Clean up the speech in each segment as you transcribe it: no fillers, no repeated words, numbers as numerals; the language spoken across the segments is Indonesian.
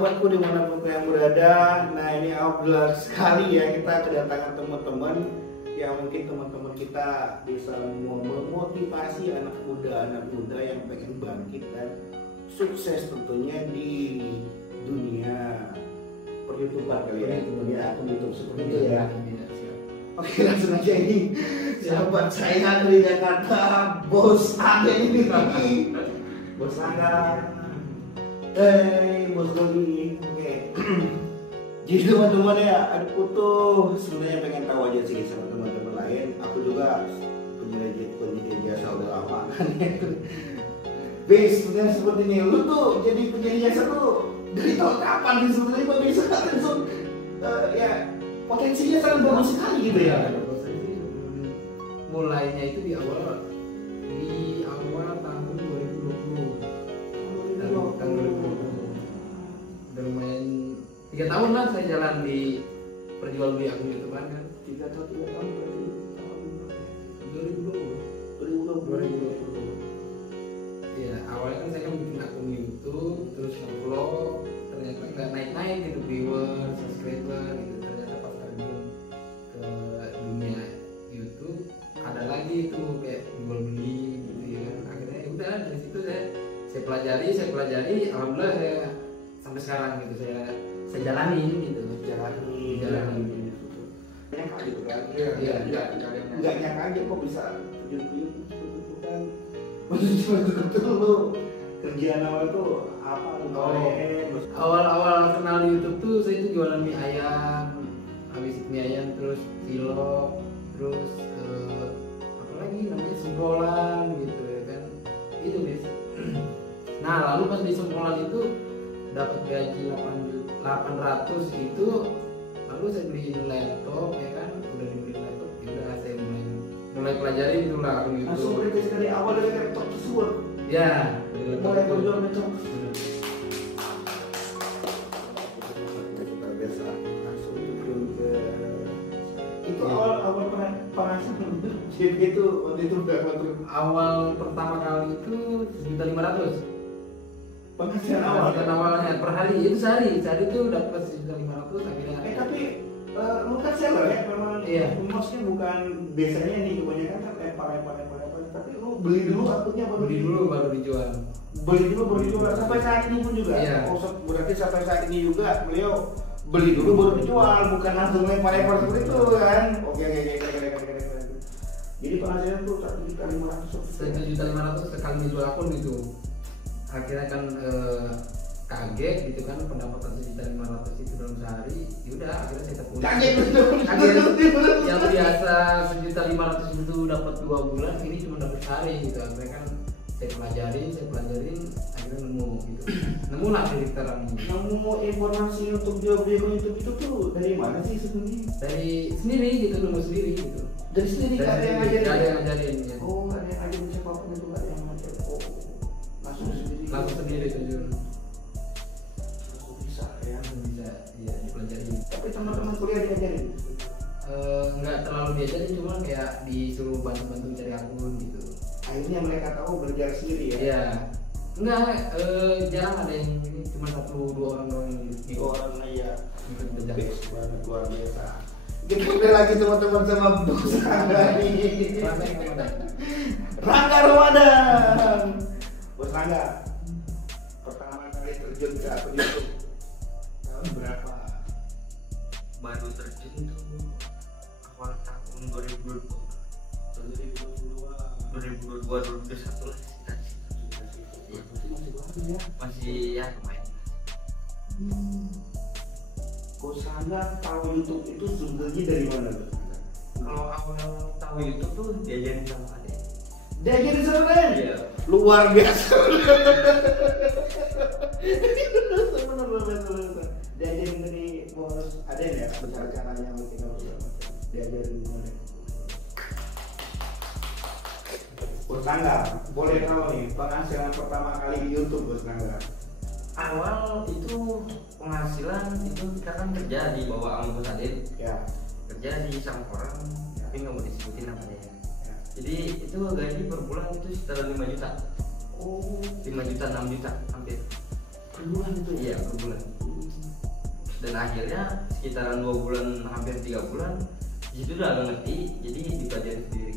sahabatku dimanapun kalian berada. Nah ini alhamdulillah sekali ya kita kedatangan teman-teman yang mungkin teman-teman kita bisa memotivasi anak muda yang pengen bangkit dan sukses tentunya di dunia per-YouTuber kali ya, dunia akun YouTube seperti itu ya. Oke, langsung aja ini sahabat saya dari Jakarta, Bos Angga ini. Bos Angga. Bos Doni. Oke. Jadi teman-teman ya, aku tuh sebenarnya pengen tahu aja sih sama teman-teman lain. Aku juga penyedia jasa udah lama kan. Bis, sebenarnya seperti ini. Lu tuh jadi penyedia jasa tuh dari tahun kapan nih sebenarnya? Kok bisa langsung ya potensinya sangat bagus sekali gitu ya. Mulainya itu di awal tahun 2020. Tahun 2020. Udah lumayan 3 tahun lah saya jalan di perjual beli akun YouTube kan. 3 tahun berarti tahun 2020. Ya, awalnya kan saya kan bikin akun YouTube, terus nge-vlog, ternyata nggak naik-naik gitu viewers, subscriber gitu. Ternyata pas terjun ke dunia YouTube ada lagi itu kayak jual beli gitu ya. Akhirnya ya udah dari situ saya pelajari, alhamdulillah saya sampai sekarang gitu saya jalanin gitu. Jalanin gitu. Nyangka gitu kan? Iya. Nggak nyangka aja kok bisa terjun ke YouTube seperti itu kan? Maksudnya betul lu kerjaan awal tuh apa? Awal kenal di YouTube tuh saya itu jualan mie ayam, habis mie ayam terus cilok, terus apa lagi namanya sempolan gitu ya kan, itu bis. Nah lalu pas di sempolan itu dapat gaji 800 gitu, lalu saya beli laptop ya kan, udah dibeli laptop, udah saya mulai pelajari itulah akun YouTube. Langsung berintis dari awal dari laptop tersebut. Ya, mulai berjual laptop. Itu awal penghasilan itu waktu itu berapa tuh? Awal pertama kali itu 1.500.000. Penghasilan awal. Awalnya per hari itu sehari itu dapat 1.500.000 akhirnya. Tapi lu kan seller ya memang. Iya. Maksudnya bukan biasanya nih kebanyakan kan lempar, tapi lu beli dulu akunnya baru dijual. Beli dulu baru dijual sampai saat ini pun juga. Iya. Oh, berarti sampai saat ini juga beliau beli dulu baru dijual, bukan langsung lempar seperti itu kan? Oke. Jadi penghasilan tuh 1.500.000 sekali dijual akun gitu. Akhirnya kan kaget gitu kan, pendapatan 1.500.000 itu dalam sehari. Yaudah akhirnya saya terpuruk. Kaget. Yang biasa 1.500.000 itu dapat 2 bulan, ini cuma dapat sehari gitu. Akhirnya kan saya pelajarin, akhirnya nemu gitu. Nemu lah titik terang. Nemu informasi untuk jual beli YouTube itu tuh dari mana sih sebenarnya? Dari sendiri gitu, nemu sendiri gitu. Dari sendiri nggak ada yang ngajarin? Nggak ada yang ngajarin ya. Oh, nggak ada yang ngajarin siapapun itu, nggak ada yang ngajarin. Oh, langsung sendiri terjun. Bisa ya? Bisa, ya dipelajari. Tapi teman-teman kuliah diajarin? Nggak terlalu diajarin, cuma kayak disuruh bantu-bantu cari akun gitu. Akhirnya mereka tahu belajar sendiri ya? Iya. Enggak, jarang ada yang ini, cuma 1-2 orang doang yang ikut. 2 orang aja. Ikut belajar. Banget, luar biasa. Kita kembali lagi teman-teman sama Bos Angga nih. Rangga Ramadan. Bos Angga, pertama kali terjun ke akun YouTube tahun berapa? Baru terjun tuh awal tahun 2022 lah masih ya lumayan. Bos Angga tahu YouTube itu sebenarnya dari mana? Kalau awal tahu YouTube tuh diajarin sama adek. Diajarin sama adek? Iya. Luar biasa. Diajarin dari bos adek ya, cara-caranya mungkin diajarin dari Bos Angga, boleh tahu nih penghasilan pertama kali di YouTube Bos Angga? Awal itu penghasilan itu kita kan kerja di bawah Bos Adit. Ya. Kerja di sama orang, tapi nggak mau disebutin namanya. Ya. Jadi itu gaji per bulan itu sekitar 5 juta. Oh, 5 juta, 6 juta hampir. per bulan itu? Iya, per bulan. dan akhirnya sekitaran 2 bulan hampir 3 bulan di situ udah agak ngerti, jadi dipelajari sendiri.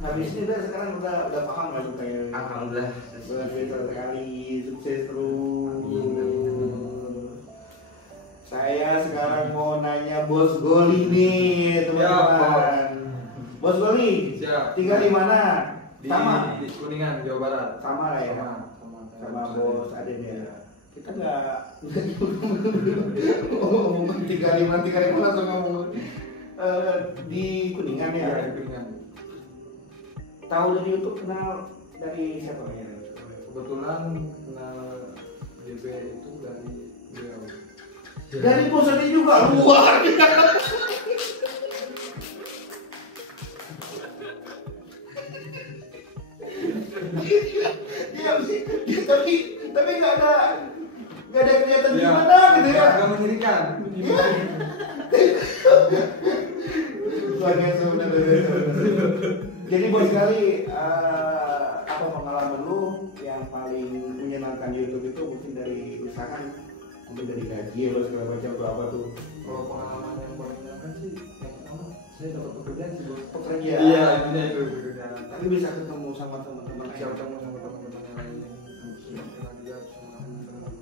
Habis ini sekarang udah paham lah kayak. Alhamdulillah. Luar biasa sekali, sukses terus. Saya sekarang mau nanya Bos Goli nih, teman-teman. Bos Goli, Siap. tinggal di mana? Sama. Di Kuningan, Jawa Barat. Sama lah ya. Sama Bos Aden ya. Kita nggak ngomong tinggal di mana langsung ngomong di Kuningan ya. Iya, di Kuningan. Tahu dari YouTube, kenal dari siapa ya? Kebetulan kenal JB itu dari beliau. Dari Bos Aden juga luar. Dia tapi nggak ada kelihatan gimana gitu ya. Agak menyirikan. Luar biasa benar. Jadi Bos sekali, apa pengalaman lu yang paling menyenangkan di YouTube itu mungkin dari misalkan mungkin dari gaji atau segala macam atau apa tuh? Kalau pengalaman yang paling menyenangkan sih, yang pertama saya dapat pekerjaan sih bos. Pekerjaan. Iya, intinya itu pekerjaan. Tapi bisa ketemu sama teman-teman Bisa ketemu sama teman-teman yang lain yang sudah kenal juga sama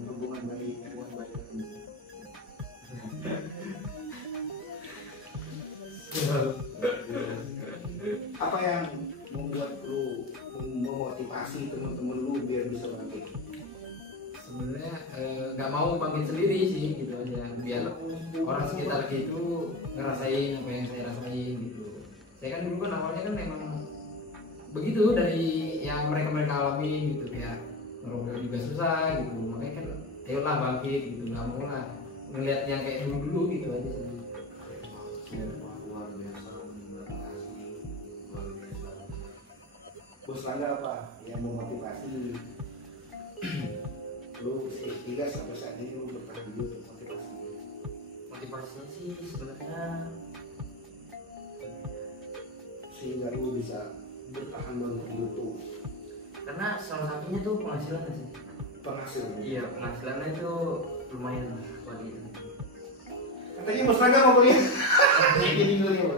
hubungan baik. hubungan baik. Apa yang membuat lu memotivasi teman-teman lu biar bisa bangkit? Sebenarnya nggak mau bangkit sendiri sih gitu aja, biar orang sekitar gitu ngerasain apa yang saya rasain gitu. Saya kan dulu kan awalnya kan memang begitu dari yang mereka alami gitu, kayak ngerokok juga susah gitu, makanya kan ayolah bangkit gitu, nggak mau lah ngeliat yang kayak dulu gitu aja sih. Luar biasa, luar biasa. Bos Rangga apa yang memotivasi lu hingga sampai saat ini lu bertahan dulu untuk Motivasinya sih sebenarnya sehingga lu bisa bertahan banget di YouTube? karena salah satunya tuh penghasilannya sih. Penghasilan. Iya, penghasilannya itu lumayan lah buat gitu. Katanya Bos Rangga mau kuliah. Ini dulu ya.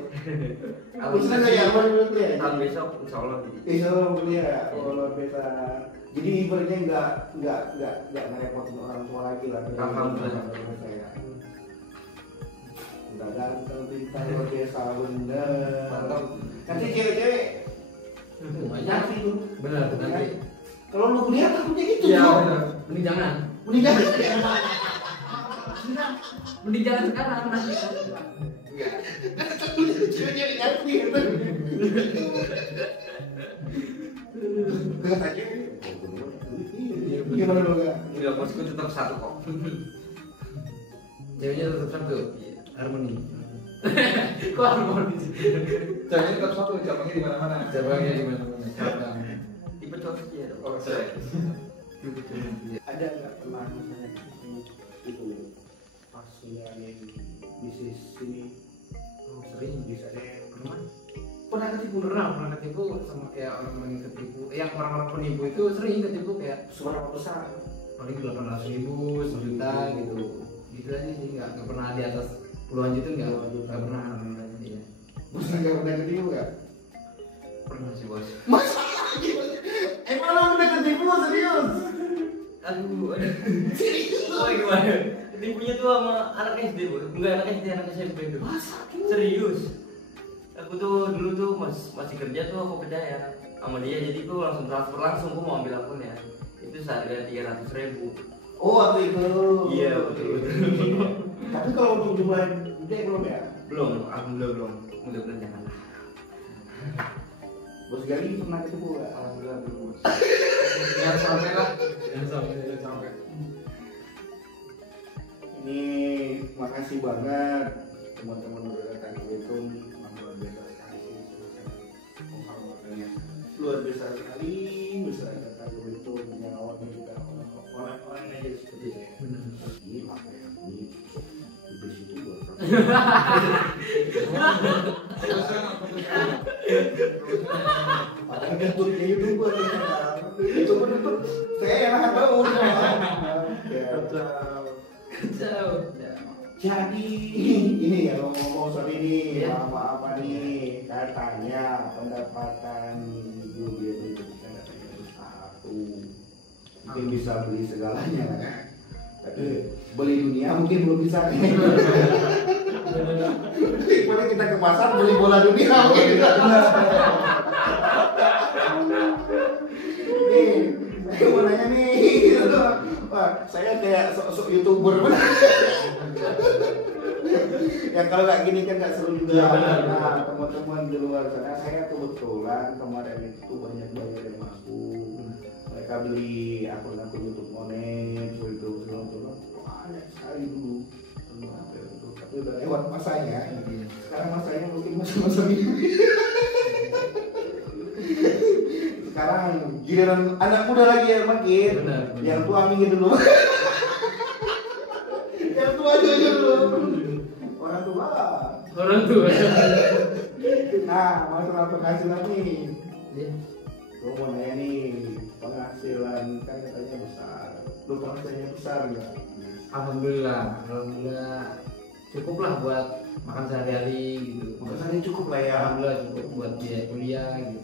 Bos Rangga ya mau kuliah. Tahun besok insya Allah gitu. Insya Allah kuliah. Oh, luar biasa. Jadi ibaratnya nggak ngerepotin orang tua lagi lah. Alhamdulillah. Udah ganteng, pintar, luar biasa, bener. Mantap. Nanti cewek-cewek Banyak sih tuh. bener nanti. Kalau lu kuliah takutnya gitu. Iya, bro. benar. Mending jangan. Mending jangan. Mending jangan sekarang nanti. Cewek-cewek ngerti gitu. Gimana lo gak? Enggak, bosku tetap satu kok. Ceweknya tetap satu, harmoni. Kok harmoni sih? Ceweknya tetap satu, cabangnya di mana-mana. Cabangnya di mana-mana. Cabang. Tipe cowok sih ya. Oh, saya. Ada nggak pernah misalnya itu pas ngejalanin bisnis ini Oh, sering. bisa deh Pernah? Pernah ketipu sama kayak orang-orang yang ketipu. Yang orang-orang penipu itu sering ketipu kayak suara besar? paling 800.000, 1 juta gitu. Gitu aja sih, nggak pernah di atas puluhan juta, nggak pernah. Iya. Bos nggak pernah ketipu nggak? Pernah sih bos. Masa? Emang lo udah ketipu serius? Aduh. Oh gimana? Tipunya tuh sama anak SD bos. Enggak anak SD, anak SMP tuh. Serius. Aku tuh dulu tuh masih kerja tuh, aku percaya sama dia, jadi aku langsung transfer langsung, aku mau ambil akunnya. Itu seharga 300.000. Oh waktu itu. Iya betul. Tapi kalau untuk jumlah gede belum ya? Belum, alhamdulillah belum. Mudah-mudahan jangan. Bos Gali pernah ketipu nggak? Alhamdulillah belum. Jangan sampai lah. Jangan sampai. Jangan sampai. Ini makasih banget teman-teman udah datang ke Betung. Luar biasa sekali sih pengalamannya. Luar biasa sekali bisa datang ke Betung yang awalnya juga orang-orang aja seperti saya. Ini apa ya? Ini di situ buat padahal kan turunnya YouTuber itu betul saya yang akan tahu. Kacau. Jadi ini ya ngomong soal ini Iya. apa nih katanya pendapatan ibu dia berikutnya katanya satu mungkin bisa beli segalanya kan, tapi beli dunia mungkin belum bisa. Boleh kita ke pasar beli bola dunia mungkin. Nih, saya mau nanya nih, wah, saya kayak sok YouTuber. Ya kalau kayak gini kan nggak seru juga. Ya, benar. Nah, teman-teman di luar sana, saya kebetulan kemarin itu banyak bayar yang masuk. Mereka beli akun-akun YouTube Monet, YouTube banyak sekali dulu. Tapi udah lewat masanya. Sekarang masanya mungkin masa-masa ini. Sekarang giliran anak muda lagi yang makin. Benar. Yang tua minggir dulu. Yang tua aja dulu. Orang tua. Nah, masalah penghasilan nih. Iya. Gue mau nanya nih, penghasilan kan katanya besar. Lu penghasilannya besar nggak? Alhamdulillah cukup lah buat makan sehari-hari gitu. Penghasilannya cukup lah ya. Alhamdulillah cukup buat biaya kuliah gitu.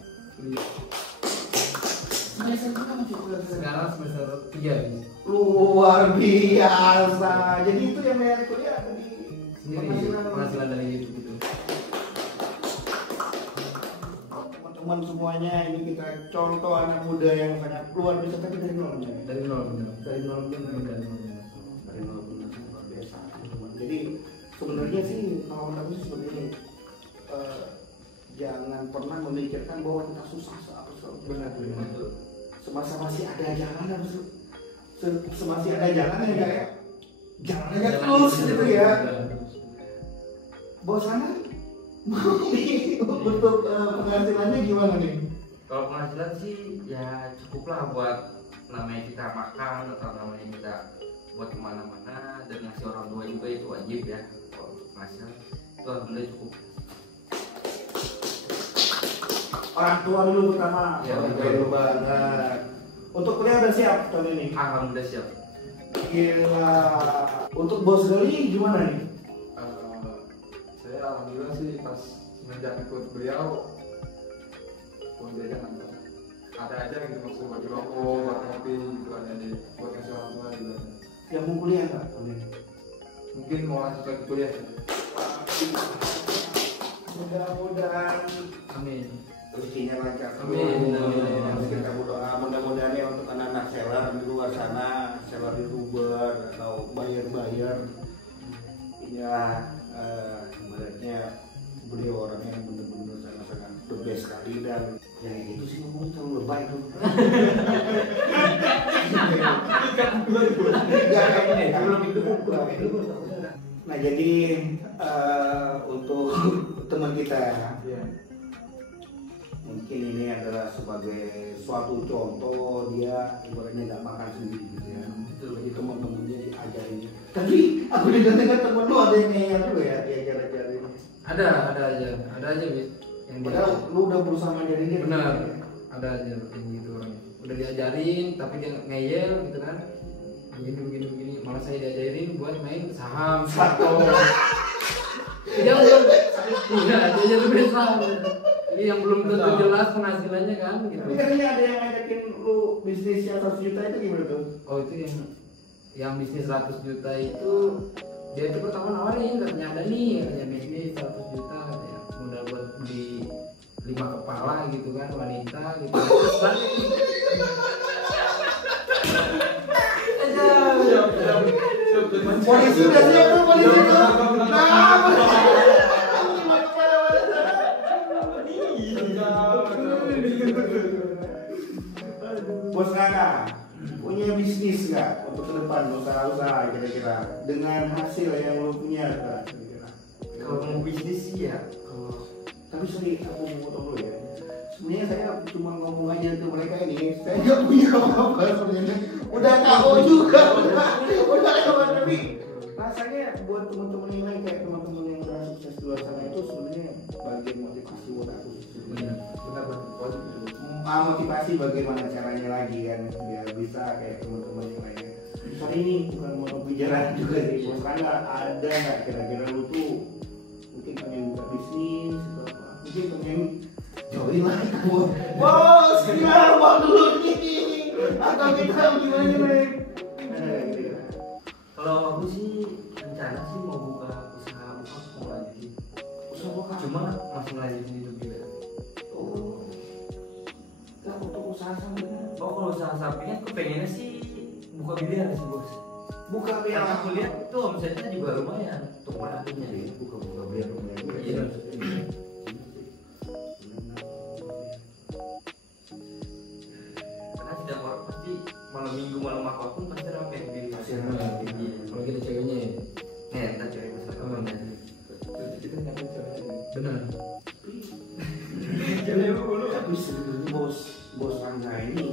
Sekarang semester 3 nih. Luar biasa. Jadi itu yang bayar kuliah tadi. Sendiri penghasilan dari YouTube gitu. Teman-teman semuanya ini kita contoh anak muda yang sangat luar biasa tapi dari nol ya. Dari nol bener. Dari nol bener. Dari nol benar luar biasa teman. Jadi sebenarnya sih kalau aku sih seperti ini, jangan pernah memikirkan bahwa kita susah saat benar. Semasa masih ada jalan harus semasih ada jalan ya kayak jalan aja terus gitu ya. Bos sana mau nih untuk penghasilannya gimana nih? Kalau penghasilan sih ya cukuplah buat namanya kita makan atau namanya kita buat kemana-mana dan ngasih orang tua juga itu wajib ya. Kalau untuk penghasilan itu alhamdulillah cukup. Orang tua dulu pertama. Ya, orang tua betul. dulu banget. Untuk kuliah udah siap tahun ini. Alhamdulillah siap. Gila. Untuk bos Gali gimana nih? Saya alhamdulillah sih pas semenjak ikut beliau dia kan ada aja gitu maksud bagi rokok, buat kopi gitu ada di buat kasih orang tua gitu. Yang mau kuliah nggak tahun ini? Mungkin mau lanjut lagi kuliah sih. Mudah-mudahan Amin. rezekinya lancar. Amin. Amin. Kita berdoa mudah-mudahan ya untuk anak-anak seller di luar sana, seller youtuber atau bayar-bayar. Ya, ibaratnya beliau orang yang benar-benar sangat the best sekali dan ya itu sih ngomongnya terlalu lebay tuh. Nah jadi untuk teman kita Iya. mungkin ini adalah sebagai suatu contoh dia ibaratnya nggak makan sendiri gitu ya. Jadi teman-temannya diajarin. Tapi aku dengar temen lu ada yang ngeyel juga ya diajar-ajarin. Ada aja bis. Yang Padahal lu udah berusaha ngajarin dia. benar. Ada aja yang gitu orangnya. Udah diajarin tapi dia ngeyel gitu kan. Begini. Malah saya diajarin buat main saham. Satu. Dia belum. Iya, dia tuh main saham. Ini yang belum tentu jelas penghasilannya kan gitu. Tapi katanya ada yang ngajakin lu bisnis yang 100 juta itu gimana tuh? Oh itu yang bisnis 100 juta itu dia itu pertama nawarin katanya ada nih katanya bisnis 100 juta katanya modal buat beli 5 kepala gitu kan wanita gitu. Terus balik. Polisi udah siap tuh polisi tuh. Nah, Bos Nana punya bisnis nggak untuk ke depan usaha-usaha kira-kira dengan hasil yang lo punya kira-kira? Kalau mau bisnis sih ya. Tapi sorry aku mau potong dulu ya. Sebenarnya saya cuma ngomong aja ke mereka ini. Saya nggak punya apa-apa sebenarnya. Udah KO juga, udah lewat tapi rasanya buat teman-teman yang lain kayak teman-teman yang udah sukses di luar sana itu sebenarnya bagian motivasi buat aku. Benar. Motivasi bagaimana caranya lagi kan biar bisa kayak teman-teman yang lainnya. sorry nih bukan mau bicara juga sih, bos Rangga ada nggak kira-kira lu tuh mungkin pengen buka bisnis atau apa, mungkin pengen join lah bos kita mau dulu nih atau kita gimana nih? Ada nggak kira-kira? Kalau aku sih rencana sih mau buka usaha mau lanjutin. Usaha buka? Cuma masih lanjutin itu juga. Oh, kita untuk usaha sampingan. Oh kalau usaha sampingan aku pengennya sih buka biliar sih bos. Buka biar Karena aku lihat tuh omsetnya juga lumayan untuk perhatinya. buka biar lumayan. Iya. Karena setiap orang pasti malam minggu malam apapun pasti ramai di biliar. Pasti ramai. Iya. Kalau kita ceweknya ya. Entar cewek besar kapan aja. Jadi kita nyari ceweknya. Benar. Tapi sebenarnya bos Rangga ini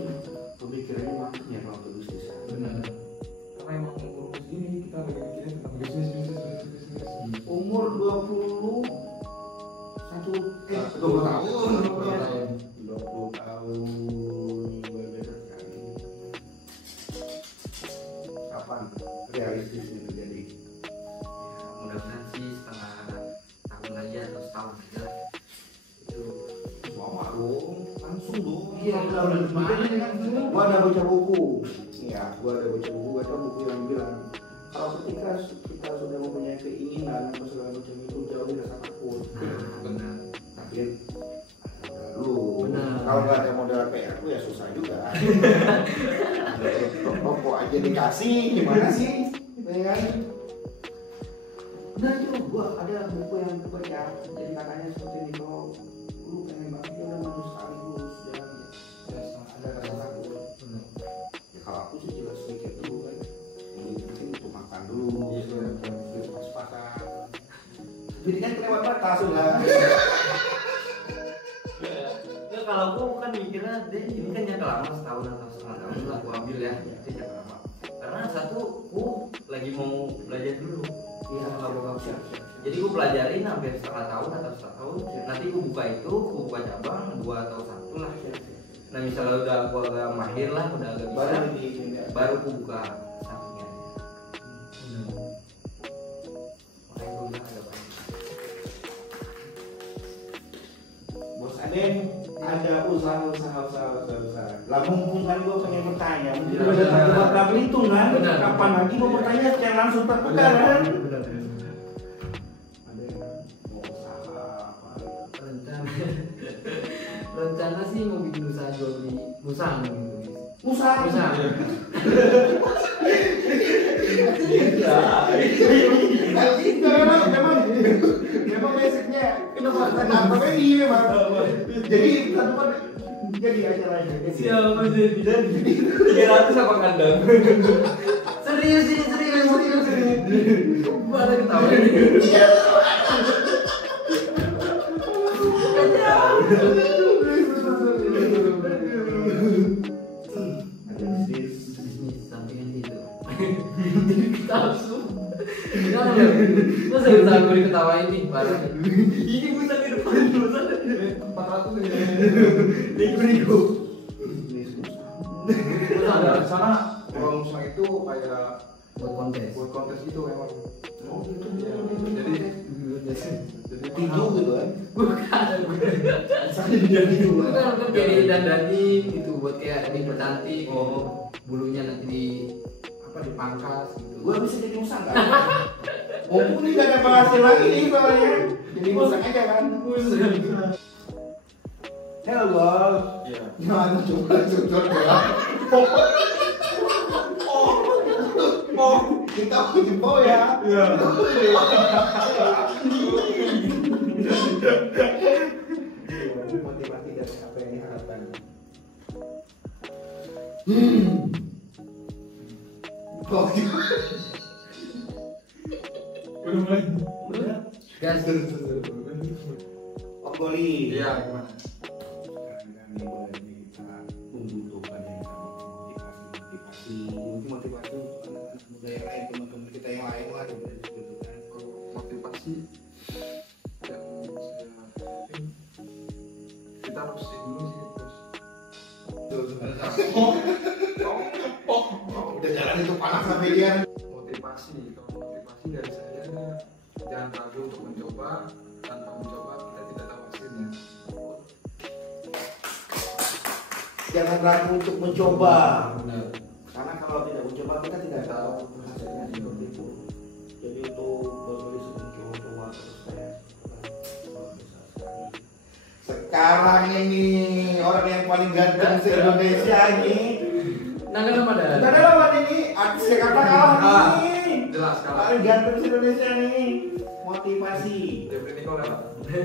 pemikirannya mantap ya kalau bisnis. Benar. Karena emang umur segini kita lagi mikirin tentang bisnis. Umur 20 tahun. 20 tahun berbeda sekali. Kapan realistisnya terjadi? Ya, mudah-mudahan sih setengah tahun lagi atau setahun aja. Itu Mau dong, langsung dong. Iya, udah depan. Gua ada baca buku. Iya, gua ada baca buku yang bilang kalau ketika kita sudah mempunyai keinginan atau segala macam itu jauh dari rasa takut. Benar. Tapi lu Benar. kalau nggak ada modal kayak aku ya susah juga. Rokok aja dikasih gimana sih? Ya kan? Nah itu gua ada buku yang gua baca jadi katanya seperti ini, kalau lu pengen banget ya udah maju sekaligus jangan ada rasa takut. Ya kalau aku sih jelas mikir dulu kan, ini penting untuk makan dulu, pas-pasan. Jadi kan kelewat batas sudah. ya kalau aku kan mikirnya deh ini kan jangka lama setahun atau setengah tahun lah aku ambil ya itu jangka lama. Karena satu aku lagi mau belajar dulu. Iya, Kalau siap. jadi gue pelajarin hampir setengah tahun atau setahun. Nanti gue buka itu, gue buka cabang 2 atau 1 lah. Nah misalnya udah gue agak mahir lah, udah agak bisa, Baru di baru gue buka sampingan. Makanya gue bilang agak banyak. Bos Aden ada usaha. Lah mumpung kan gua pengen bertanya, mungkin Ya, udah benar. Batra Belitung kan? Benar. Kapan lagi mau bertanya secara langsung terbuka kan? Benar. Ada yang mau usaha apa gitu. Rencana sih mau bikin usaha jual beli musang gitu. Usaha. Musang. Memang basicnya kenapa ini memang. Jadi satu jadi acaranya. Siapa sih? 300 apa kandang? Serius. Gua ada ketawa ini. Ada bisnis. Bisnis sampingan gitu. Jadi ketawa semua. Masa usaha gue diketawain nih, parah. Ini bukan di depan dulu. 400 ya. Ribu. Bisnis usaha. Terus ada rencana kalau musang itu kayak Buat kontes. buat kontes gitu emang. Oh gitu. Jadi Tinju gitu kan? Bukan. Misalnya dia tinju Bukan kan? kan kayak didandanin gitu buat kayak dipercantik. Oh. Bulunya nanti di apa dipangkas gitu. Gua bisa jadi musang kan? Mumpung nih gak ada penghasil lagi nih soalnya. Jadi musang aja kan? Halo bos. iya. Jangan coba cocok ya. Oh, kita mau jempol ya. Iya. Motivasi dari apa yang diharapkan. Oh, Udah mulai. udah. Gas. Om Goli. Iya, gimana? Kami boleh kita membutuhkan yang sama motivasi untuk anak-anak muda yang lain, teman-teman kita yang lain lah gitu kan. Kalau motivasi yang saya kita harus dulu sih terus. Udah jalan itu panas sampai dia. Motivasi, kalau motivasi dari saya jangan ragu untuk mencoba. Tanpa mencoba kita tidak tahu hasilnya. Jangan ragu untuk mencoba. Benar. Karena kalau tidak mencoba kita tidak tahu hasilnya seperti itu. Jadi untuk bertulis mencoba terus saya bisa sekali. Sekarang ini orang yang paling ganteng se Indonesia ini. Nah, kenapa dah? Kita ada lawan ini artis Jakarta kalah nih. Jelas kalau Paling ganteng se Indonesia nih. Motivasi. Definisi kau lewat.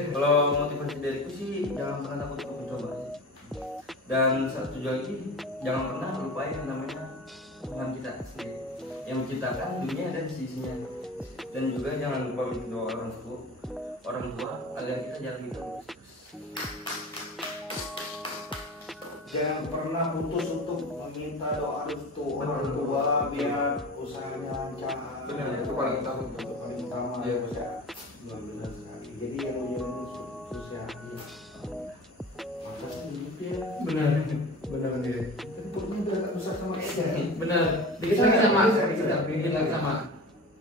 Kalau motivasi dariku sih jangan pernah takut untuk mencoba. Dan satu lagi jangan pernah lupain yang namanya Tuhan kita sendiri yang menciptakan dunia dan sisinya. Dan juga jangan lupa berdoa orang tua agar kita jalan kita terus. Jangan pernah putus untuk meminta doa restu orang tua biar usahanya lancar. Benar, itu paling utama. Itu paling utama. Iya. Ya, benar sekali. Jadi yang ujian itu susah. Masa sih gitu ya? Benar. Benar benar. Tapi pokoknya udah agak besar sama Eda. Benar. Dikit lagi sama. Dikit lagi sama.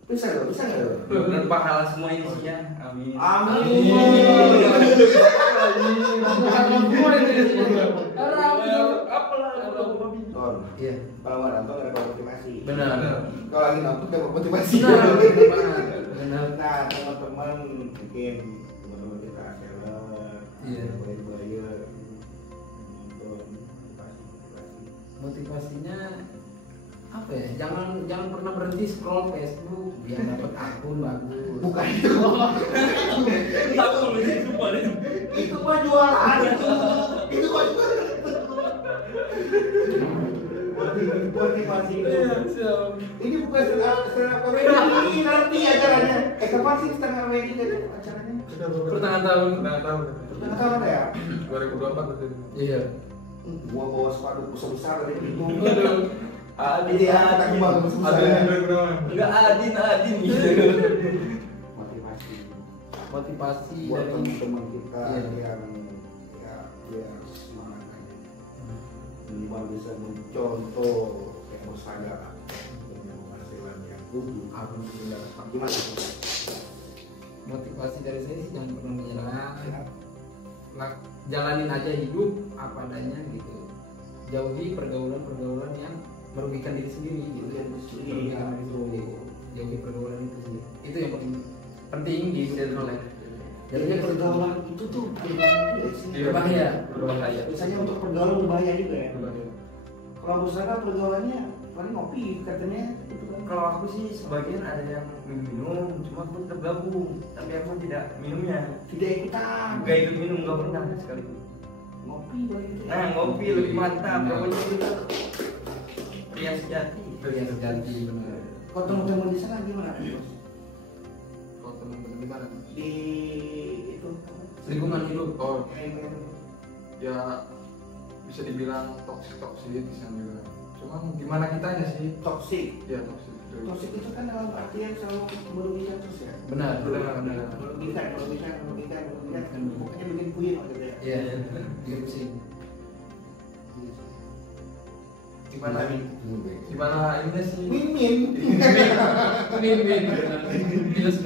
Bisa nggak? Bisa nggak? Benar pahala semua isinya. Amin. Amin. Ton, Iya. kalau nggak nonton nggak dapat motivasi. Benar. Kalau lagi nonton dapat motivasi. Benar. Nah, teman-teman mungkin teman-teman kita seller, Iya. buyer, nonton motivasi. Motivasinya apa ya? Jangan pernah berhenti scroll Facebook biar dapat akun bagus. Bukan itu. Itu mah jualan itu. Itu mah jualan. Motivasi itu. Ini bukan stand-up comedy, nanti acaranya. Kapan sih stand-up comedy kan acaranya? Pertengahan tahun. Nggak tahu. Nggak tahu ya? 2024 berarti. Iya. Gua bawa sepatu besar dari itu. Adin, Dia tak bawa besar. Ada yang 2026. enggak Adin gitu. Motivasi. Motivasi Buat dari teman-teman kita Iya. yang ya biar semangat aja. Minimal bisa mencontoh yang bersadar dengan penghasilan yang tinggi. alhamdulillah. Gimana? Motivasi dari saya sih jangan pernah menyerah. Jalanin aja hidup apa adanya gitu. Jauhi pergaulan-pergaulan yang merugikan diri sendiri gitu. Merugikan diri sendiri, Merugikan diri sendiri. Jauhi pergaulan itu sendiri. Itu yang paling penting di hidup. Jadinya pergaulan itu tuh Iya. Berbahaya. Berbahaya. Biasanya untuk pergaulan berbahaya juga ya. Kalau bersama pergaulannya paling ngopi katanya gitu kan. Kalau aku sih sebagian ada yang minum, cuma aku tetap gabung, tapi aku tidak minumnya. Tidak ikutan. Gak ikut minum, gak pernah sekali. Ngopi lagi itu. Nah, ngopi lebih mantap, pokoknya itu pria sejati. Pria sejati benar. Kalau teman-teman di sana gimana? Bos? Kalau teman-teman gimana? Di itu Lingkungan hidup. Oh, ya bisa dibilang toksik di sana juga. Cuma gimana kitanya sih? toksik. Ya toksik. Toksik itu kan dalam artian selalu merugikan terus ya. Benar. Benar. Merugikan. Pokoknya bikin puyeng lah gitu ya. Iya. Bikin pusing. Gimana ini sih? Win-win. Win-win. Minus.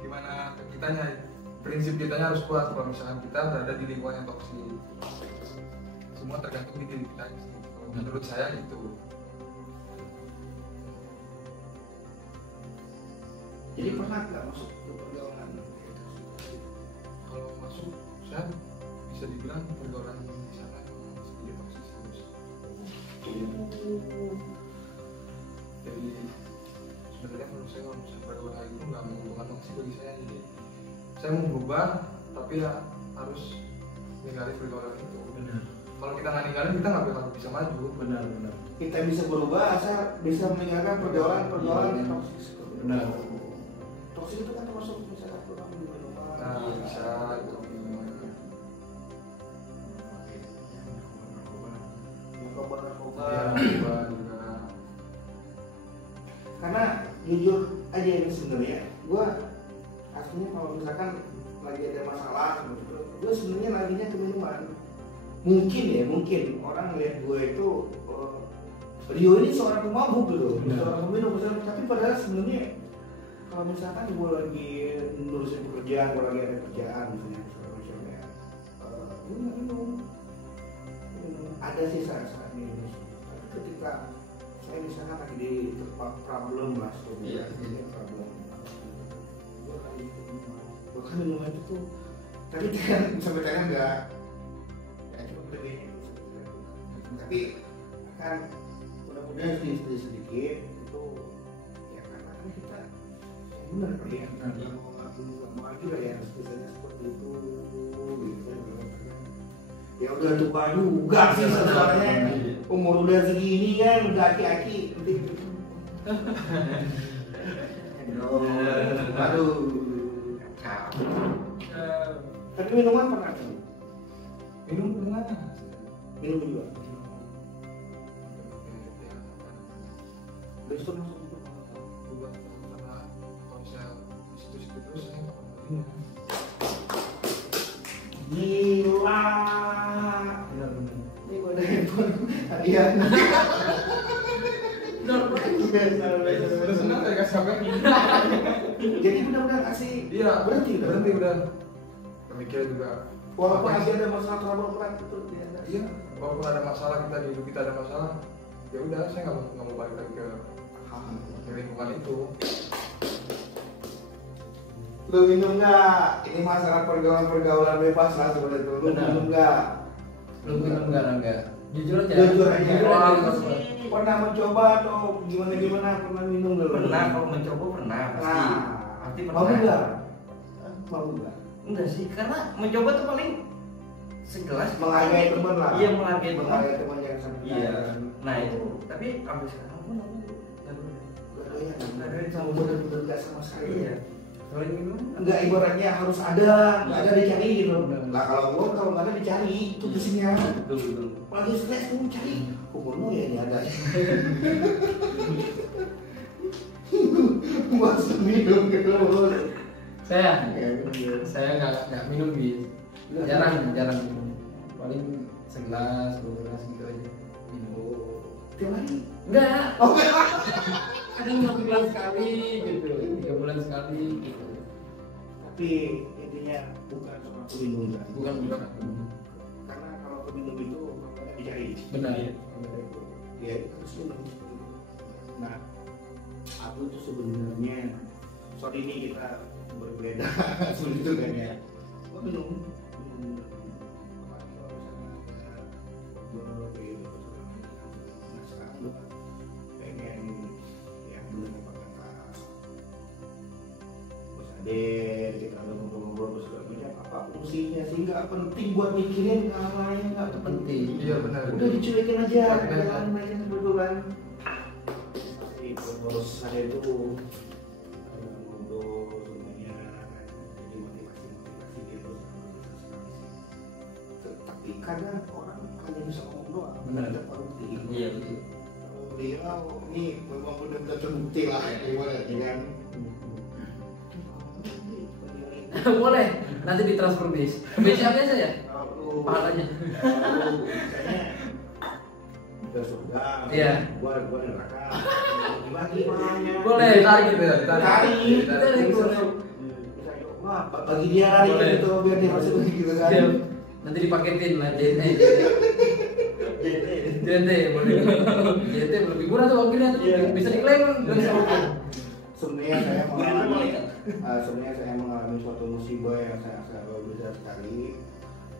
Gimana ke kitanya? Prinsip kitanya harus kuat kalau misalkan kita berada di lingkungan yang toksik. Semua tergantung di diri kita sih. Kalau menurut saya itu. Jadi pernah nggak masuk ke pergaulan? Kalau masuk, saya bisa dibilang pergaulan di sana sedikit toksis terus. Jadi sebenarnya menurut saya kalau misalnya pergaulan itu nggak menguntungkan toksik bagi saya. Jadi saya mau berubah, tapi ya harus ninggalin pergaulan itu. Benar. Kalau kita nggak ninggalin, kita nggak bakal bisa maju. Benar. Kita bisa berubah asal bisa meninggalkan pergaulan yang toksik. Benar. Toksik itu kan termasuk misalnya orang di Nah, bisa itu. narkoba. Ya, berubah juga. Karena jujur aja ini sebenarnya, gue aslinya kalau misalkan lagi ada masalah, gue sebenarnya laginya ke minuman. Mungkin orang lihat gue itu Rio ini seorang pemabuk gitu, seorang peminum, tapi padahal sebenarnya kalau misalkan gue lagi nurusin pekerjaan, gue lagi ada kerjaan misalnya, gue minum. Ada sih saat-saat minum, tapi ketika saya misalkan lagi di tempat problem lah, problem, gue kan minum itu tuh, tapi kan sampai sekarang enggak, ya cuma bedanya, tapi kan mudah-mudahan sedikit itu ya karena kan kita benar kali ya, mau juga ya biasanya seperti itu, gitu. Ya udah tua juga sih sebenarnya, umur udah segini kan, udah aki-aki. Aduh, tapi minuman pernah? Minum pernah. Minum juga. Besok langsung Buat karena kalau saya situ-situ terus saya nggak pernah ini. gila. Ini gue ada handphone hadiah. Udah senang saya kasih HP. Jadi benar-benar kasih. Iya, berhenti udah. Pemikiran juga. Walaupun masih ada masalah trouble berat itu dia. Iya, walaupun ada masalah di hidup kita ada masalah, ya udah saya nggak mau balik lagi ke lingkungan itu. Lu minum nggak? Ini masalah pergaulan bebas lah sebenarnya itu. Lu minum nggak? Lu minum enggak? Jujur aja. Jujur aja. Pernah Pernah mencoba atau gimana? Pernah minum nggak? Pernah, kalau mencoba pernah pasti. Nah, Pasti mau pernah. nggak? Mau nggak? Enggak sih, karena mencoba tuh paling segelas. Menghargai teman lah. Iya, menghargai teman. Menghargai teman yang sampai. Iya. Nah itu, tapi sampai sekarang pun aku Nggak ada yang sama bener-bener nggak sama sekali. Iya. Kalau minum Enggak, ibaratnya harus ada, nggak ada dicari gitu. Lah kalau nggak ada dicari itu pusingnya. Betul. Lagi stres tuh cari. Umurmu ya ini ada. Masuk minum gitu. saya nggak minum bis, jarang minum, paling segelas 2 gelas gitu aja minum. Tiap hari. Enggak, Oh, kadang 1 bulan sekali gitu, 3 bulan sekali gitu. tapi intinya bukan soal peminum kan? Bukan. Karena kalau peminum itu makanya dicari. Benar. Ya itu harus minum. Nah, aku tuh sebenarnya soal ini kita berbeda seperti itu kan ya. Gua minum. Apalagi kalau misalnya ada berbeda, nah sekarang gua pengen yang benar apa kata Bos Ade, kita udah ngobrol-ngobrol terus segala macam apa fungsinya sih, nggak penting buat mikirin hal lain, nggak Penting. Iya benar. udah dicuekin aja Benar. jangan mereka kebetulan Bos Ade itu ngobrol semuanya jadi motivasi dia terus tapi kadang orang hanya bisa ngomong doang, Benar. ada bukti. Iya betul. Beliau ini memang benar-benar terbukti lah gimana ya kan. Boleh, nanti ditransfer bis. Bis apa saja? Pahalanya. Misalnya ke surga, Iya. gua neraka, dibagi pahalanya. Boleh. Ditarik gitu ya, Cari, Ditarik. wah bagi dia hari Boleh. gitu biar dia masuk gitu kan. Siap. Nanti dipaketin lah JT. JT boleh. JT lebih murah tuh akhirnya tuh. Iya. Bisa diklaim dan sama. Sebenarnya saya mengalami suatu musibah yang saya besar sekali.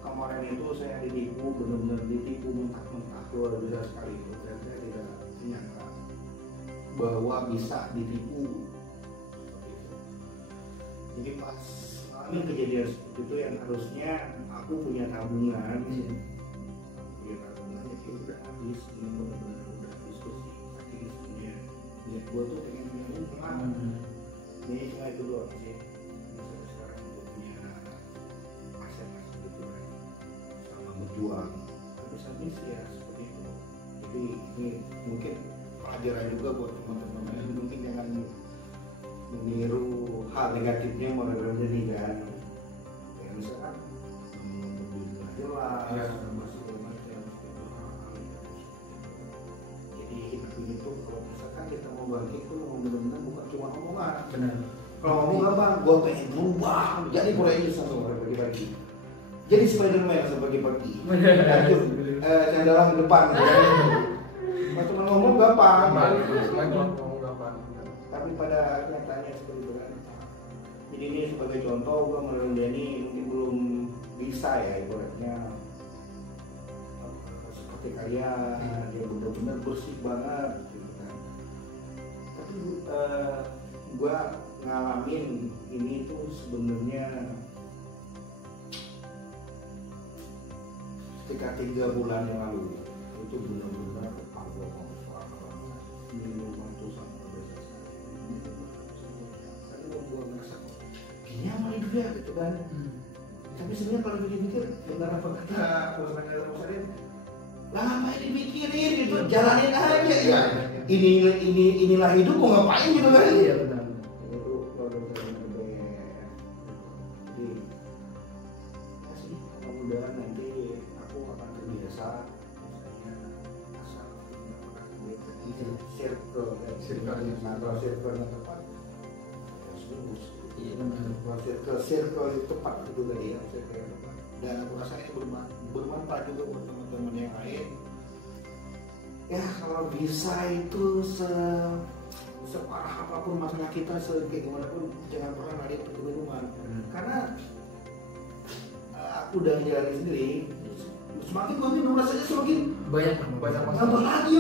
Kemarin itu saya ditipu, benar-benar ditipu mentah-mentah luar biasa sekali itu. Dan saya tidak menyangka bahwa bisa ditipu seperti itu. Jadi pas mengalami kejadian seperti itu yang harusnya aku punya tabungan, jadi udah habis, ini benar-benar udah diskusi saking sebenarnya. Ya gue tuh pengen punya rumah. Ini cuma itu doang sih. Sampai sekarang gue punya aset gitu kan, sama berjuang. Habis ya seperti itu. Jadi ini mungkin pelajaran juga buat teman-teman. Mungkin jangan meniru hal negatifnya model jadi kan. Ya misalkan jelas, masuk ke macam. Jadi bangkit tuh benar-benar bukan cuma omongan. Benar. Kalau ngomong gampang, gue pengen berubah jadi Power Ranger satu pagi-pagi. Jadi Spider-Man pagi-pagi. Cenderung depan. Kalau cuma ngomong gampang. Ngomong gampang. Tapi pada kenyataannya seperti itu kan. Jadi ini sebagai contoh, gue menurut Denny mungkin belum bisa ya ibaratnya seperti kalian, dia benar-benar bersih banget gitu kan. Tapi gue ngalamin ini tuh sebenarnya ketika 3 bulan yang lalu itu benar-benar aku minum itu sama bebas. Tapi gue ngerasa gini aman hidup ya gitu kan. Tapi sebenarnya kalau pikir-pikir benar apa kata Mas Arif, lah ngapain dipikirin gitu, jalanin aja ya. Inilah hidup, mau ngapain gitu kan? Iya benar. Itu kalau saya berbeda. Jadi masih mudah-mudahan nanti aku akan terbiasa, misalnya asal circle yang tepat. Iya benar. Circle yang tepat itu tadi ya, circle yang tepat. Dan aku rasa ini bermanfaat juga buat teman-teman yang lain. Ya kalau bisa itu separah apapun masalah kita, kayak gimana pun jangan pernah lari ke minuman. Karena aku udah jalani sendiri. Semakin gue minum rasanya semakin banyak tambah lagi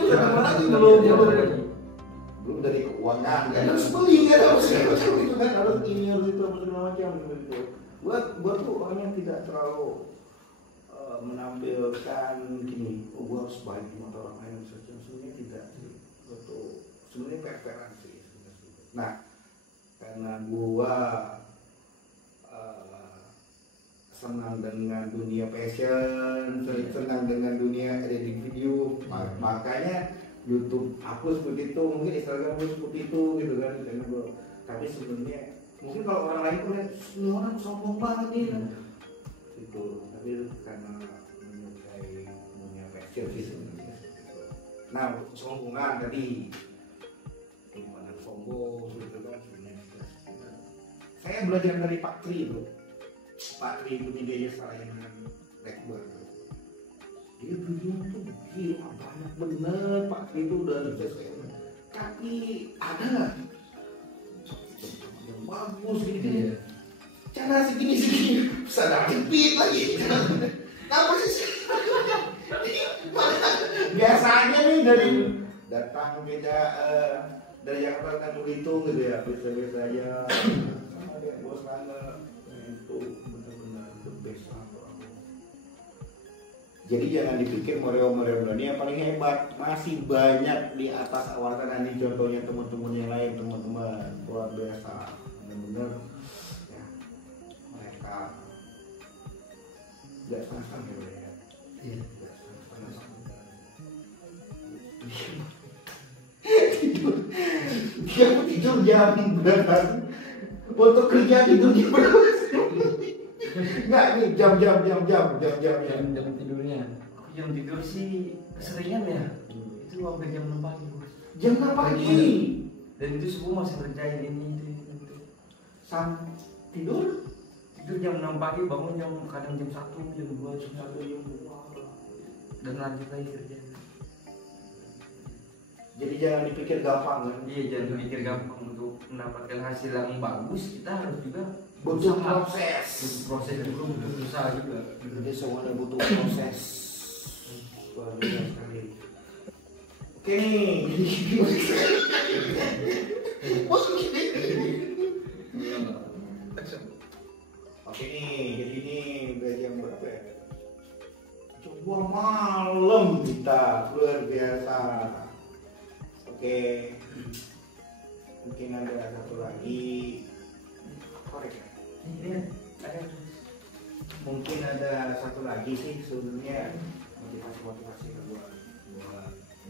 belum dari keuangan kan harus beli kan harus itu kan harus ini harus itu segala macam gitu. Buat tuh orang yang tidak terlalu menampilkan gini, gue harus baik di mata orang lain sebenarnya tidak itu sebenarnya preferensi. Nah karena gue senang dengan dunia fashion, senang dengan dunia editing video, makanya YouTube aku seperti itu, mungkin Instagram aku seperti itu gitu kan. Karena gue, tapi sebenarnya mungkin kalau orang lain tuh lihat ini orang sombong banget nih gitu. Tapi karena menyukai dunia fashion sih sebenarnya. Nah sombongan tadi gimana sombong gitu kan sebenarnya. Saya belajar dari Pak Tri itu. Pak Tri itu dia selain Blackbird. Dia bilang tuh gila banyak bener Pak Tri itu udah sukses. Tapi ada nggak yang bagus gini-gini? Cara segini bisa ada jepit lagi. Kenapa sih? Biasanya nih dari datang beda dari Jakarta kan Belitung gitu ya, biasa-biasa aja. Sama dia bos lama itu benar-benar the best lah. Jadi jangan dipikir Moreo Brani yang paling hebat, masih banyak di atas awal sana. Ini contohnya teman-teman yang lain, teman-teman luar biasa, benar-benar ya, mereka nggak setengah-setengah ya. Iya. Tidur jam berapa? Untuk kerja tidur jam berapa? Enggak, ini jam tidurnya. Aku jam tidur sih keseringan ya. Itu sampai jam 6 pagi bos. Jam 6 pagi. Dan itu semua masih ngerjain ini itu. Sam tidur Jam 6 pagi, bangun kadang jam 1, jam 2, jam 1, jam 2 dan lanjut lagi kerja. Jadi jangan dipikir gampang kan? Iya, jangan dipikir gampang. Untuk mendapatkan hasil yang bagus kita harus juga butuh proses. Proses juga, butuh usaha juga. Jadi semuanya butuh proses. Luar biasa sekali. Oke nih. Oke nih, jadi ini udah jam berapa ya? Coba malam kita, luar biasa. Oke, mungkin ada satu lagi. Korek ya? Ini ada. Mungkin ada satu lagi sih sebenarnya motivasi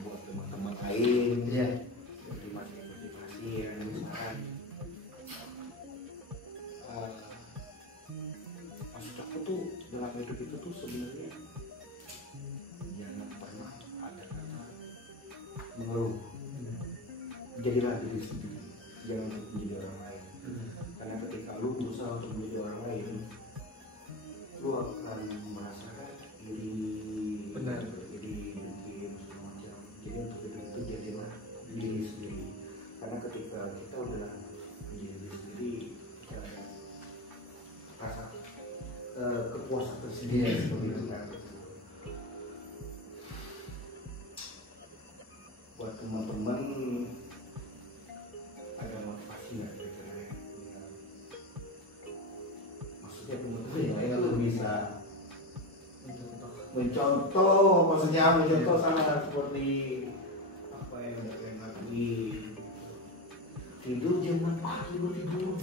buat teman-teman lain. Iya. Motivasi yang misalkan maksud aku tuh dalam hidup itu tuh sebenarnya jangan pernah ada kata mengeluh. jadilah diri sendiri, jangan untuk menjadi orang lain. Karena ketika lu berusaha untuk menjadi orang lain, lu akan merasakan diri Benar. jadi mungkin segala macam. Jadi untuk itu jadilah diri sendiri. Karena ketika kita udah menjadi diri sendiri, kita akan rasa kepuasan tersendiri seperti itu kan. Buat teman-teman ada motivasi nggak kira-kira ya? Maksudnya teman-teman ya itu bisa mencontoh, maksudnya mencontoh sama seperti apa yang udah kalian lakuin. Tidur jam 4 pagi lu tidur.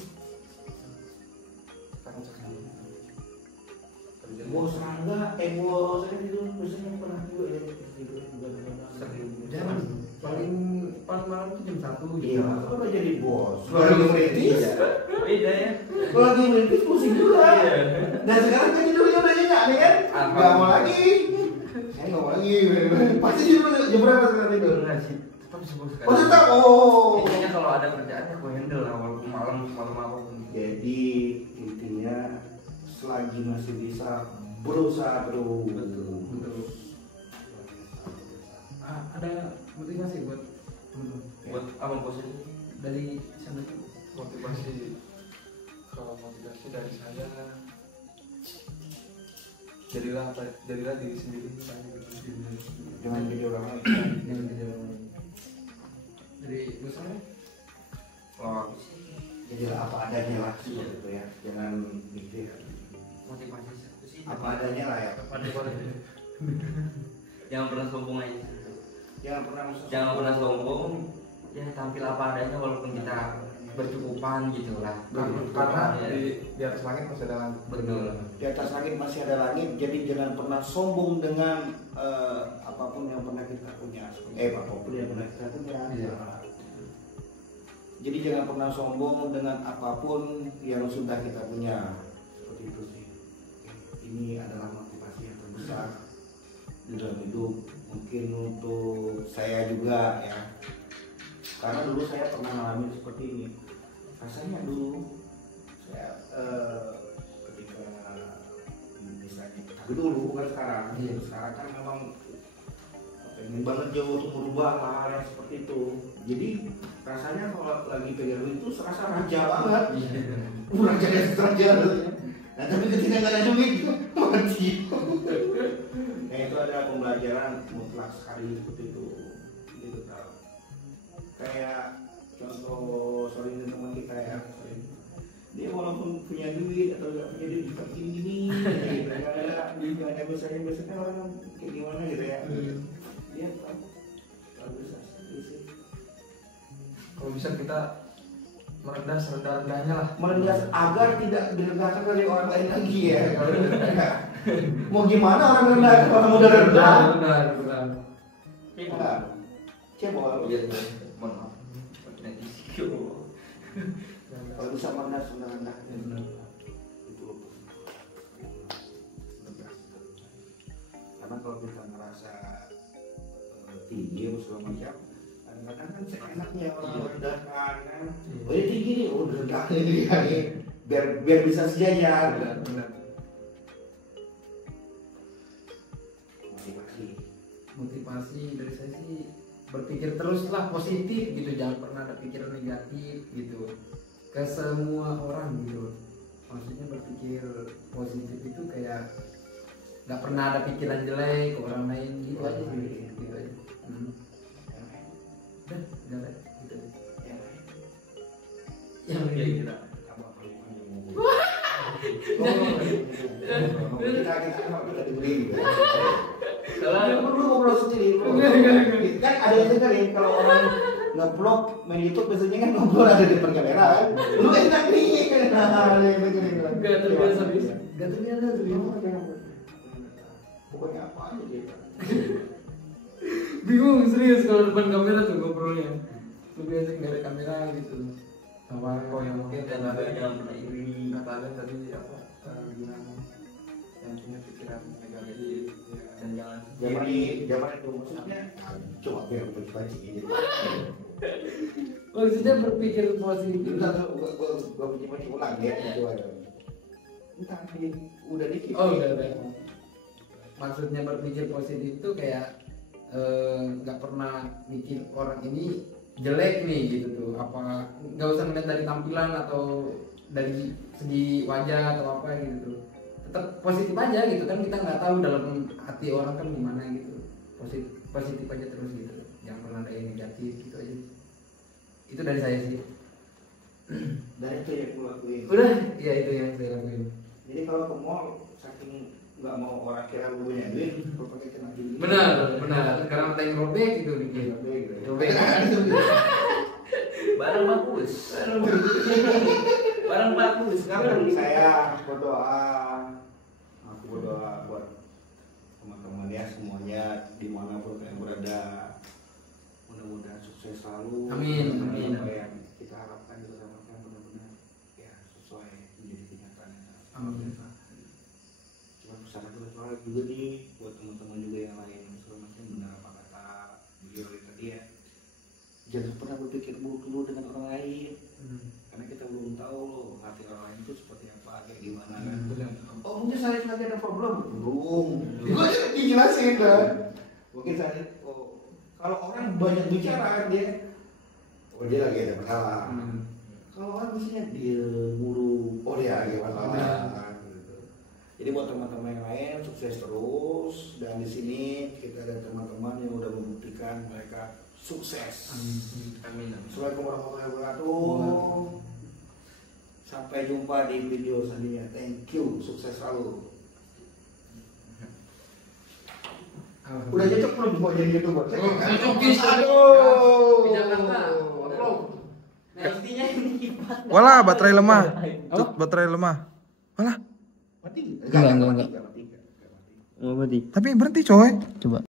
Bos Rangga, bos saya tidur biasanya pernah juga ya tidur Jangan paling malam itu jam 1 iya, jam kan udah jadi bos. Lagi merintis, Beda ya. lagi merintis pusing juga. Iya. Dan sekarang kan tidurnya udah nyenyak nih kan? Nggak mau lagi. Saya nggak mau lagi. Pasti tidur jam berapa sekarang tidur? Enggak sih, tetap sibuk sekali. Oh tetap, oh. Intinya kalau ada kerjaan aku handle lah walaupun malam apapun. Jadi intinya selagi masih bisa berusaha terus. Betul. Ada motivasi buat teman-teman Buat apa bosan? dari sana tuh? Motivasi, kalau motivasi dari saya, jadilah diri sendiri. Jangan jadi orang lain. Yang tidak dari misalnya Kalau aku sih Jadilah apa adanya lah gitu ya. Jangan mikir motivasi aku sih apa adanya lah ya. jangan pernah sombong aja. Jangan pernah sombong. Ya tampil apa adanya walaupun kita bercukupan gitu lah. Karena Ya. di atas langit masih ada langit. Betul. Di atas langit masih ada langit, jadi jangan pernah sombong dengan apapun yang pernah kita punya. Apapun yang pernah kita punya. Iya. Jadi jangan pernah sombong dengan apapun yang sudah kita punya. Seperti itu sih. Ini adalah motivasi yang terbesar di dalam hidup. Mungkin untuk saya juga ya. Karena dulu saya pernah mengalami seperti ini. Rasanya dulu saya ketika misalnya tapi dulu bukan sekarang. Iya. Sekarang kan memang pengen banget jauh untuk merubah hal yang seperti itu. Jadi rasanya kalau lagi pegang duit itu serasa raja banget. Raja yang raja. Nah tapi ketika nggak ada duit mati. Nah itu ada pembelajaran mutlak sekali seperti itu. Itu tahu. Kayak contoh soalnya teman kita ya, dia walaupun punya duit atau nggak punya duit seperti ini, nggak ada biasanya orang kayak gimana gitu ya. Dia kan nggak bisa sih. Kalau bisa kita merendah serendah-rendahnya lah. Merendah agar tidak direndahkan oleh orang lain lagi ya. Mau gimana orang rendah orang udah rendah? Benar. Enggak. Cebol. Iya, mohon maaf. Kalau bisa merendah rendah. Itu. Karena kalau kita ngerasa tinggi atau segala macam, kadang-kadang kan seenaknya orang merendahkan kan. Oh ini tinggi nih, oh rendahkan ini nih, biar bisa sejajar. Benar. Motivasi dari saya sih berpikir teruslah positif gitu, jangan pernah ada pikiran negatif gitu ke semua orang gitu. Maksudnya berpikir positif itu kayak nggak pernah ada pikiran jelek ke orang lain gitu aja sih, gitu aja. Udah, udah gitu aja. Yang Ya ini kita kita dibeli. kalau Lu ngobrol sendiri. Kan ada yang dengerin kalau orang nge-vlog main YouTube biasanya kan ngobrol ada di depan kamera kan. Lu enak nih. nggak terbiasa bisa, nggak terbiasa tuh ya. Pokoknya apa aja dia. Bingung serius kalau depan kamera tuh ngobrolnya. Lu biasa nggak ada kamera gitu. Sama Oh yang mungkin dan juga jangan pernah iri. kata ada tadi apa bilang yang punya pikiran negatif ya. Dan jangan Zaman itu maksudnya coba biar pancing ini. Maksudnya berpikir positif. Gua bikin ulang ya itu ada. Entah udah dikit. Oh udah. Maksudnya berpikir positif tuh kayak nggak pernah mikir orang ini jelek nih gitu tuh. Apa nggak usah ngeliat dari tampilan atau dari segi wajah atau apa gitu tuh. Tetap positif aja gitu kan, kita nggak tahu dalam hati orang kan gimana gitu. Positif aja terus gitu. Jangan pernah ada yang negatif gitu aja. Itu dari saya sih. Dan itu yang gue lakuin. Udah, ya itu yang saya lakuin. Jadi kalau ke mall saking nggak mau orang kira lu punya duit, lu pakai kena duit. Benar. Sekarang ada yang robek gitu bikin. Robek. Barang bagus. Barang bagus. Sekarang saya berdoa buat teman-teman ya semuanya dimanapun kalian berada, mudah-mudahan sukses selalu. Amin. Apa yang kita harapkan itu dapatkan benar-benar ya sesuai menjadi kenyataan. Amin. Cuma pesan aku lagi juga nih buat teman-teman juga yang lain, macam benar apa kata beliau tadi ya, jangan pernah berpikir buruk dulu dengan orang lain. Karena kita belum tahu loh hati orang lain itu seperti apa, kayak gimana kan. Oh mungkin saya lagi ada problem, belum. Gue dijelasin kan. Mungkin saya kalau orang banyak bicara dia lagi ada masalah. Kalau orang biasanya dia mulu, dia lagi masalah. Gitu. Jadi buat teman-teman yang lain sukses terus, dan di sini kita ada teman-teman yang udah membuktikan mereka sukses. Amin. Assalamualaikum warahmatullahi wabarakatuh. Sampai jumpa di video selanjutnya. Thank you, sukses selalu. Udah cocok belum buat jadi YouTuber? Aduh. Di Jakarta. Intinya ini Walah, baterai lemah. Baterai lemah. Walah, Mati? Enggak. Mati. Mau mati. tapi berhenti coy. Coba.